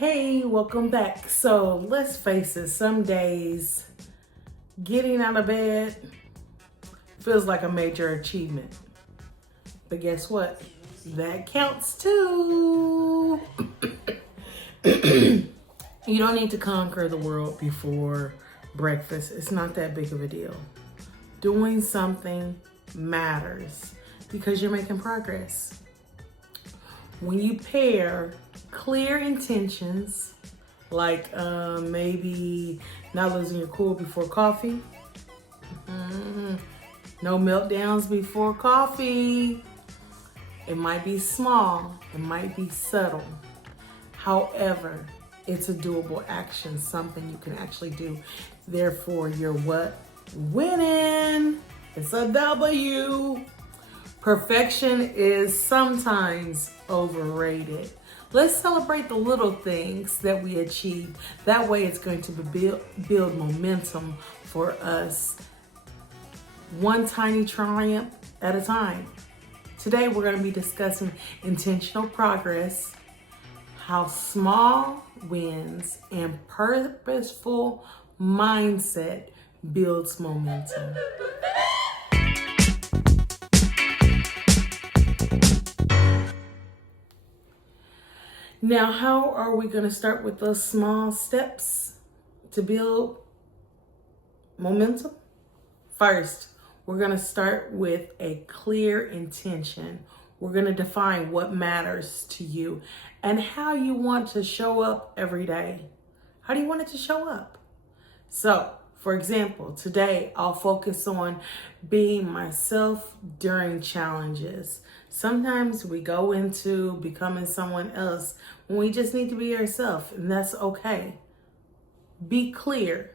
Hey, welcome back. So let's face it, some days getting out of bed feels like a major achievement. But guess what? That counts too. You don't need to conquer the world before breakfast. It's not that big of a deal. Doing something matters because you're making progress. When you pair clear intentions, like maybe not losing your cool before coffee, no meltdowns before coffee. It might be small, it might be subtle. However, it's a doable action, something you can actually do. Therefore, you're what? Winning. It's a W. Perfection is sometimes overrated. Let's celebrate the little things that we achieve. That way it's going to build momentum for us, one tiny triumph at a time. Today we're going to be discussing intentional progress, how small wins and purposeful mindset builds momentum. Now, how are we going to start with those small steps to build momentum? First, we're going to start with a clear intention. We're going to define what matters to you and how you want to show up every day. How do you want it to show up? So, for example, today I'll focus on being myself during challenges. Sometimes we go into becoming someone else when we just need to be ourselves, and that's okay. Be clear.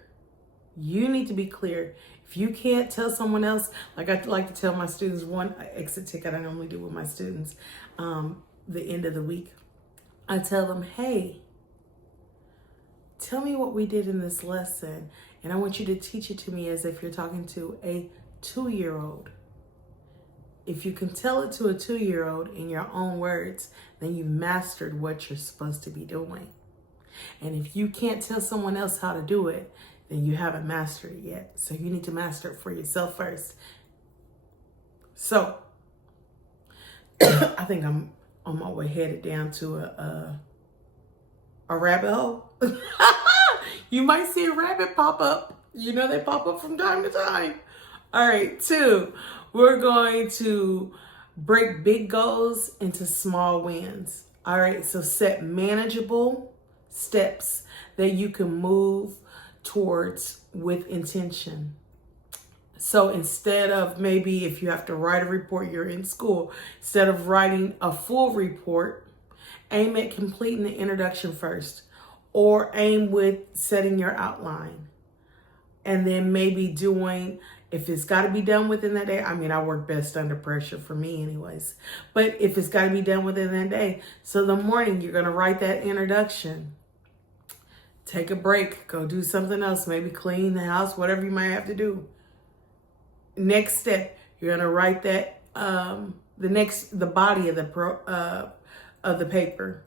You need to be clear. If you can't tell someone else, like I like to tell my students, one exit ticket I normally do with my students, the end of the week, I tell them, hey, tell me what we did in this lesson. And I want you to teach it to me as if you're talking to a 2-year-old. If you can tell it to a 2-year-old in your own words, then you've mastered what you're supposed to be doing. And if you can't tell someone else how to do it, then you haven't mastered it yet. So you need to master it for yourself first. So I think I'm on my way headed down to a rabbit hole. You might see a rabbit pop up. You know, they pop up from time to time. All right, 2, we're going to break big goals into small wins. All right, so set manageable steps that you can move towards with intention. So instead of maybe if you have to write a report, you're in school, instead of writing a full report, aim at completing the introduction first, or aim with setting your outline. And then maybe doing, if it's got to be done within that day, I mean, I work best under pressure for me anyways. But if it's got to be done within that day, so the morning you're going to write that introduction. Take a break, go do something else, maybe clean the house, whatever you might have to do. Next step, you're going to write that, the body of the paper.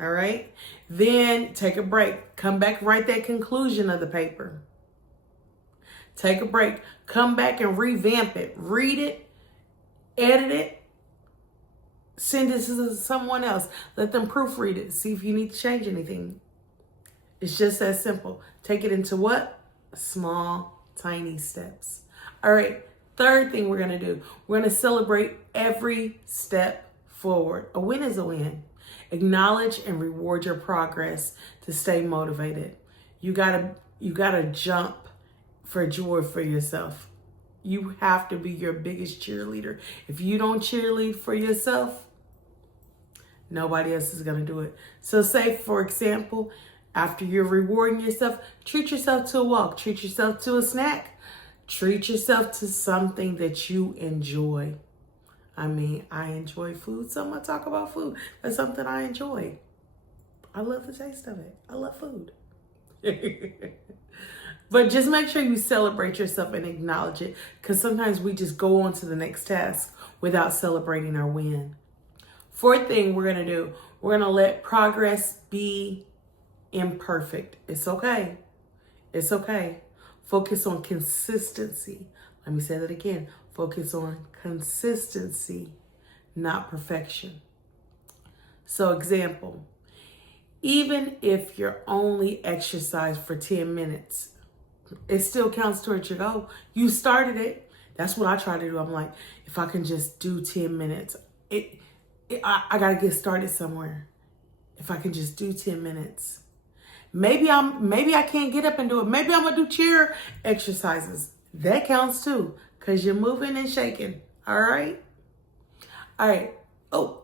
All right. Then take a break. Come back, write that conclusion of the paper. Take a break. Come back and revamp it. Read it, edit it, send it to someone else. Let them proofread it. See if you need to change anything. It's just that simple. Take it into what? Small, tiny steps. All right. Third thing we're going to do, we're going to celebrate every step forward. A win is a win. Acknowledge and reward your progress to stay motivated. You gotta jump for joy for yourself. You have to be your biggest cheerleader. If you don't cheerlead for yourself, nobody else is gonna do it. So say, for example, after you're rewarding yourself, treat yourself to a walk, treat yourself to a snack, treat yourself to something that you enjoy. I mean, I enjoy food, so I'm going to talk about food. That's something I enjoy. I love the taste of it. I love food. But just make sure you celebrate yourself and acknowledge it, because sometimes we just go on to the next task without celebrating our win. Fourth thing we're going to do, We're going to let progress be imperfect. It's okay. It's okay. Focus on consistency. Let me say that again. Focus on consistency, not perfection. So example, even if you're only exercise for 10 minutes, it still counts towards your goal. You started it. That's what I try to do. I'm like, if I can just do 10 minutes, I got to get started somewhere. If I can just do 10 minutes. Maybe I can't get up and do it. Maybe I'm going to do chair exercises. That counts too, because you're moving and shaking. All right? All right. Oh,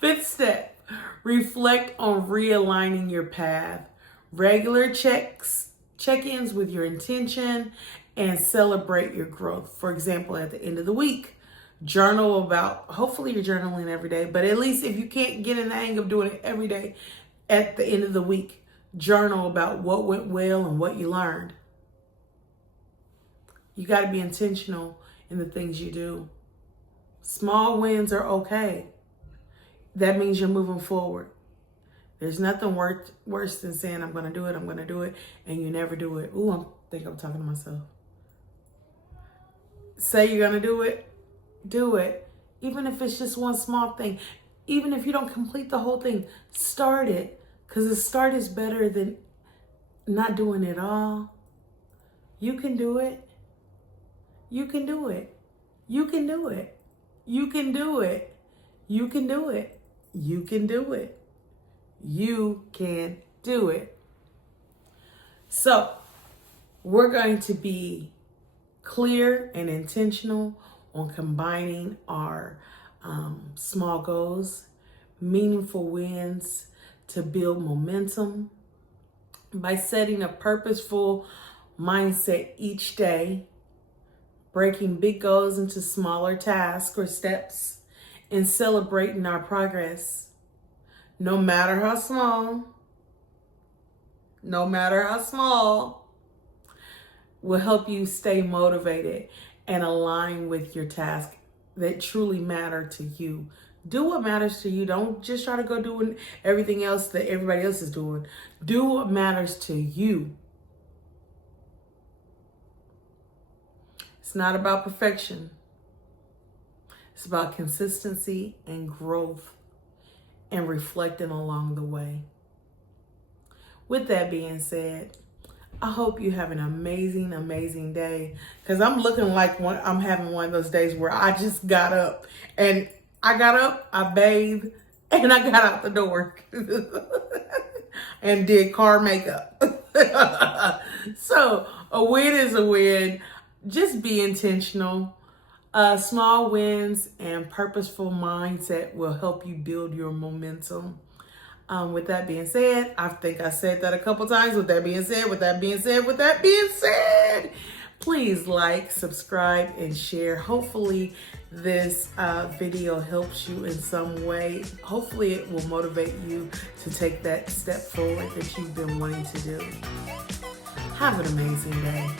fifth step. Reflect on realigning your path. Regular check-ins with your intention and celebrate your growth. For example, at the end of the week, journal about, hopefully you're journaling every day, but at least if you can't get in the hang of doing it every day, at the end of the week, journal about what went well and what you learned. You got to be intentional in the things you do. Small wins are okay. That means you're moving forward. There's nothing worse than saying, I'm going to do it, and you never do it. Ooh, I think I'm talking to myself. Say you're going to do it. Even if it's just one small thing. Even if you don't complete the whole thing, start it. Because the start is better than not doing it all. You can do it. You can do it. You can do it. You can do it. You can do it. You can do it. You can do it. So, we're going to be clear and intentional on combining our small goals, meaningful wins to build momentum by setting a purposeful mindset each day, breaking big goals into smaller tasks or steps, and celebrating our progress. No matter how small, will help you stay motivated and align with your tasks that truly matter to you. Do what matters to you. Don't just try to go doing everything else that everybody else is doing. Do what matters to you. It's not about perfection. It's about consistency and growth and reflecting along the way. With that being said, I hope you have an amazing, amazing day. Because I'm looking like I'm having one of those days where I just got up. And I got up, I bathed, and I got out the door. And did car makeup. So, a win is a win. Just be intentional. Small wins and purposeful mindset will help you build your momentum. With that being said, I think I said that a couple times. With that being said, please like, subscribe, and share. Hopefully this video helps you in some way. Hopefully it will motivate you to take that step forward that you've been wanting to do. Have an amazing day.